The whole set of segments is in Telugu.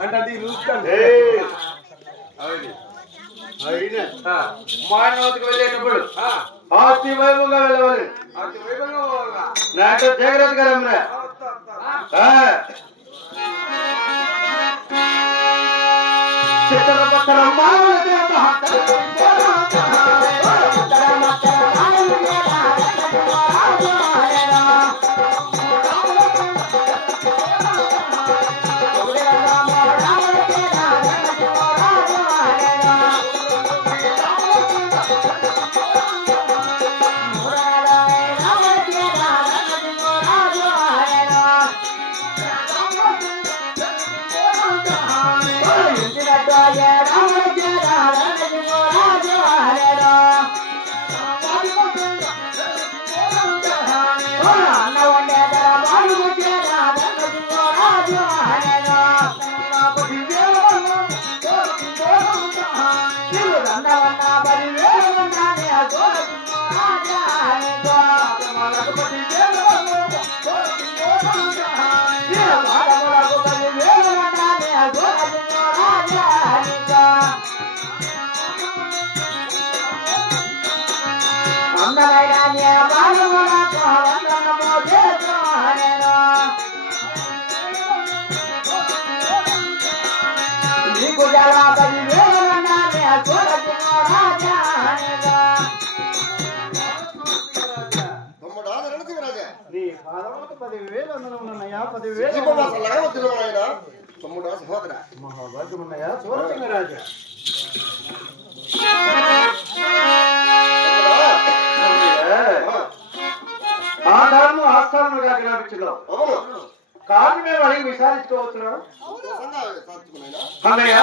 అంటే అది చూస్తాను మానవతకు వెళ్ళేటప్పుడు ఆస్తి వైభవంగా వెళ్ళవాలి. జాగ్రత్తగా. ఆ. చిత్తరపత్తర మానవ నీకు జలా పది వేలన్నానే చూడకు రాజా పదివేలు జీవన పదివేలు తమ్ముడా సహోదర. మహాభాగ్యం ఉన్నాయా చూడసింగ రాజా ఆధారము ఆస్థానముగా జ్ఞాపించడం కారణం మేము అడిగి విచారించుకోవచ్చును? అన్నయ్య!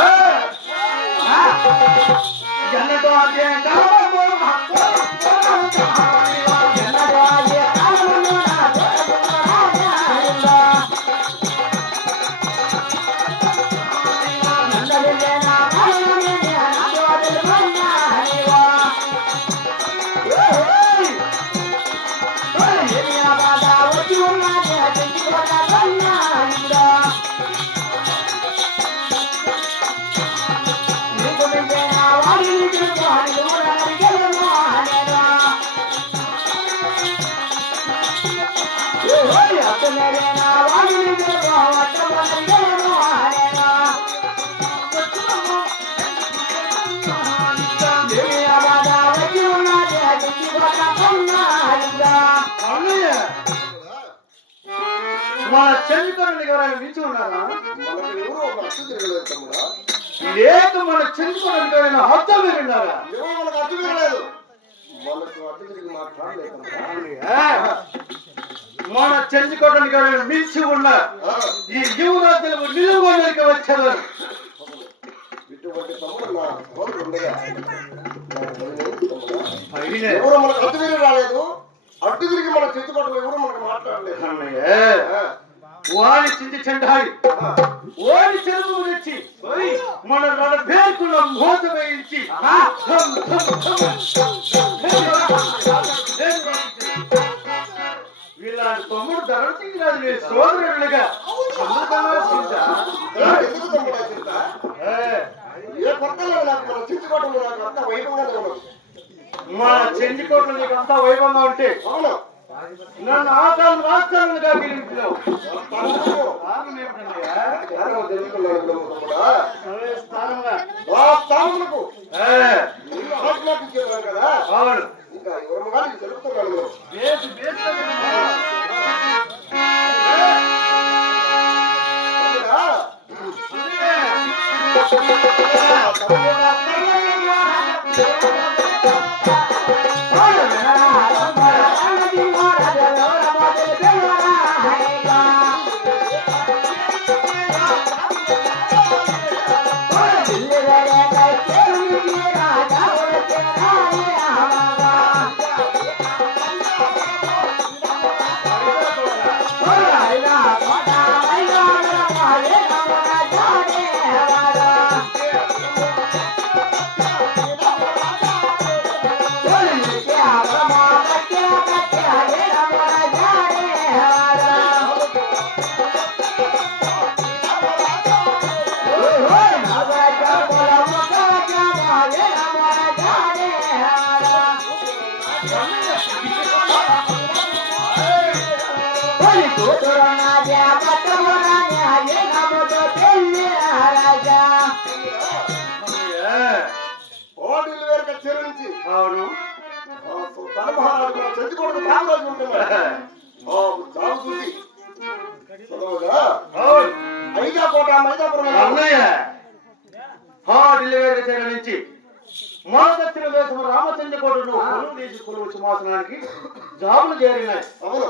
మా అన్నయ్య ఎవరైనా నిలిచి ఉన్నారా లేదు మన చెందుకొని ఎవరైనా అర్థం తిరగలేదు మనకు అర్థం మాట్లాడలేదు మన చెంచుకోవడానికి ఎవరైనా మించి ఉన్న ఈ యువరాజ్యులు నిలువడానికి వచ్చారు ఇటువంటి తమ్ముడు నా ఉండగా ఎవరు మనకు అడ్డు తిరిగి రాలేదు అడ్డు తిరిగి మన చెట్టుకోవడం ఎవరు మనకు మాట్లాడలేదు వారి చింది చెండాయి వారి చెరువు తెచ్చి మన నడ పేర్కున్న మోత వేయించి వీళ్ళ తమ్ముడు ధరణసింగ్ రాజు నీ సోదరుడుగా ఏ నాకు నాకు అంత మన చెందికోట నీకు అంతా వైభవంగా ఉంటే. అవును. నన్ను ఆకారం రాష్ట్రాలుగా పిలిపించావు స్థానములకు ఆజ్ఞాపించేవారు కదా. అవును. ఇంకా తెలుపుతున్నాను Thank you. అవును. సుల్తాన్ మహారాజు చెంచుకోవడం రామరాజు ఉంటున్నాడు చూసి అవును. ఐదా కోట మైదాపురం అన్నయ్య హా డెలివరీ దగ్గర నుంచి మొదటి దేశం రామచంద్ర కోటను తీసుకుని వచ్చి మోసనానికి జాబులు చేరినాయి. అవును.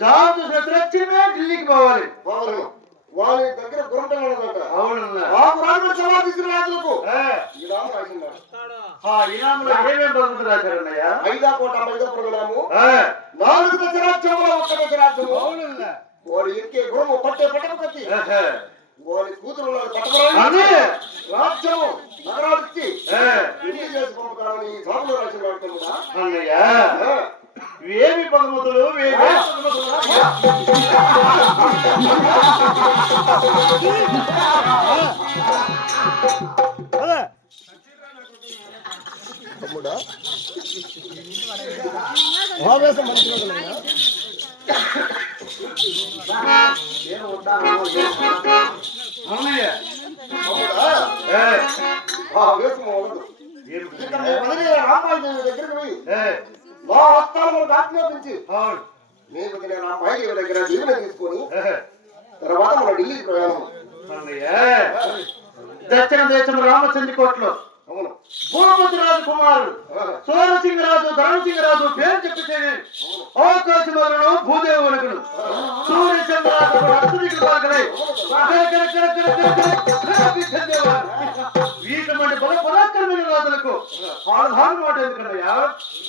జాబ్ చూసిన తక్షణమే ఢిల్లీకి పోవాలి. అవును. వాని దగ్గర గురంటం తీసుకుని రాజులకు రామ రాసిండాడు ఆ ఇనాములో ఏమేమి బతుకులు రాశారన్నయ్య ఐదా కోట మైదాపురం వినాము ఏ, నాలుగు దశరాజ్యముల ఒక్క దశరాజ్యము వాడు ఎక్కే గురము పట్టే ఏహే, వాడి కూతురు అన్నయ్య నగరానికి ఏ, పెళ్ళి చేసి పంపుతానని ఈ జాబులో రాసిన వాడు కూడా అన్నయ్య. ఏమి బహుమతులు ఏమి బహుమతులు తమ్ముడా ఆవేశం మంచిగా అన్నయ్య తమ్ముడా ఏ, ఆవేశం వలదు ఏమి ఇక మీ వదిలే రామాయి దేవి దగ్గరికి పోయి ఏ, ఆజ్ఞాపించి దగ్గర తీసుకొని తర్వాత మన ఢిల్లీ ప్రయాణం దక్షిణ దేశం రామచంద్ర కోట్లో. అవును. భూపతి రాజకుమారుడు. సోరసింగ రాజు ధరణసింగ రాజు పేరు చెప్పితేనే అవకాశములను భూదేవి వనకును సూర్యచంద్రాజు అత్తుడికి పలకలై వీటమంటి బల పరాక్రమైన రాజులకు ఆధారం మాట ఎందుకన్నయ్యా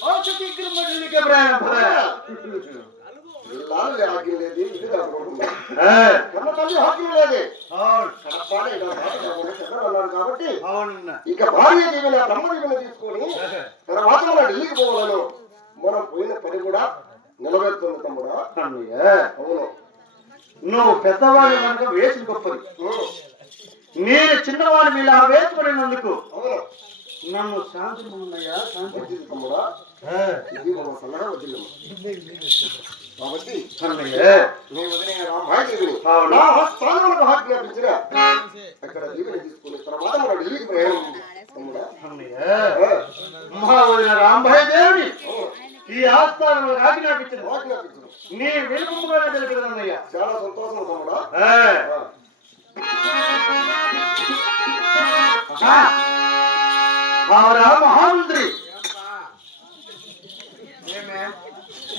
ఔషధీకరణ ప్రయాణం తల్లి కాబట్టి ఇక భార్య దీవెన దీవెన తీసుకొని తర్వాత మన ఢిల్లీకి పోవాలను. మనం పోయిన పని కూడా నిలబెడుతుంది తమ్ముడా. అవును. నువ్వు పెద్దవాడి కనుక వేసి గొప్పది. నేను చిన్నవాడి మీద వేసుకునేందుకు. నన్ను శాంతి ఉన్నయ్యా శాంతి. తమ్ముడా. ఇది మన సలహా వదిలేము. అక్కడ దీవెన తీసుకుని తర్వాత మన ఢిల్లీకి ప్రయాణం మహావదిన రాంభాయ్ అవును. ఈ ఆస్థానంలో ఆజ్ఞాపించు నీ వెలుగుగానే తెలియదన్నయ్య చాలా సంతోషం తమ్ముడా. ఆవిడ మహామంత్రి ఏమే మహావదిన రాంభాయ్ దేవుని ఆ, ఈ ఆస్థానాలకు ఆజ్ఞాపించు ఇప్పుడు అడుగు మీరు పోతాను పోలే ఏంటిదే? అడుగు పోవాలంటే ఏయ్, మహాన్న సూరసింగ రాజు ఆజ్ఞ నేను నిలపదాన్ని నువ్వు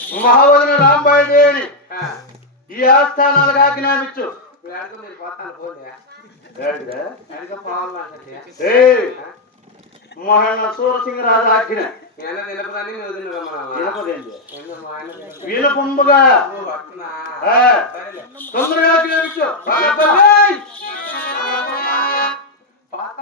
తినగమ్మా వినపదేంటి ఎందుకు మా ఆయన తినగలడు? వినపొంబుగా నువ్వు పట్టునా? ఆ. సరేలే. తొందరగా ఆజ్ఞాపించు ఏయ్! పాత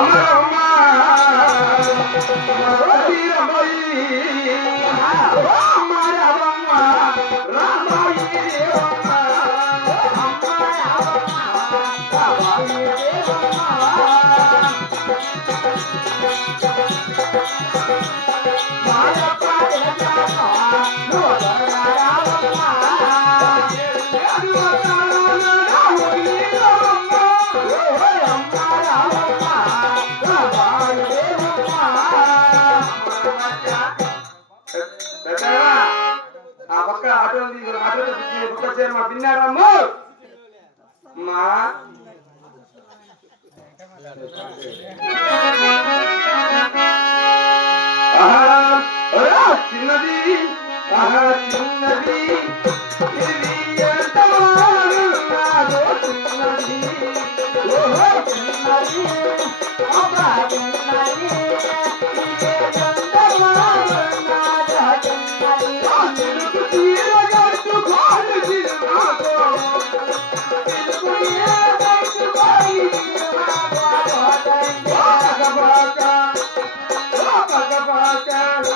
అమ్మ, ఆటోతో మా తిన్నారమ్మా మా చిన్నది ఆహా, చిన్నది ఇది చిన్నది.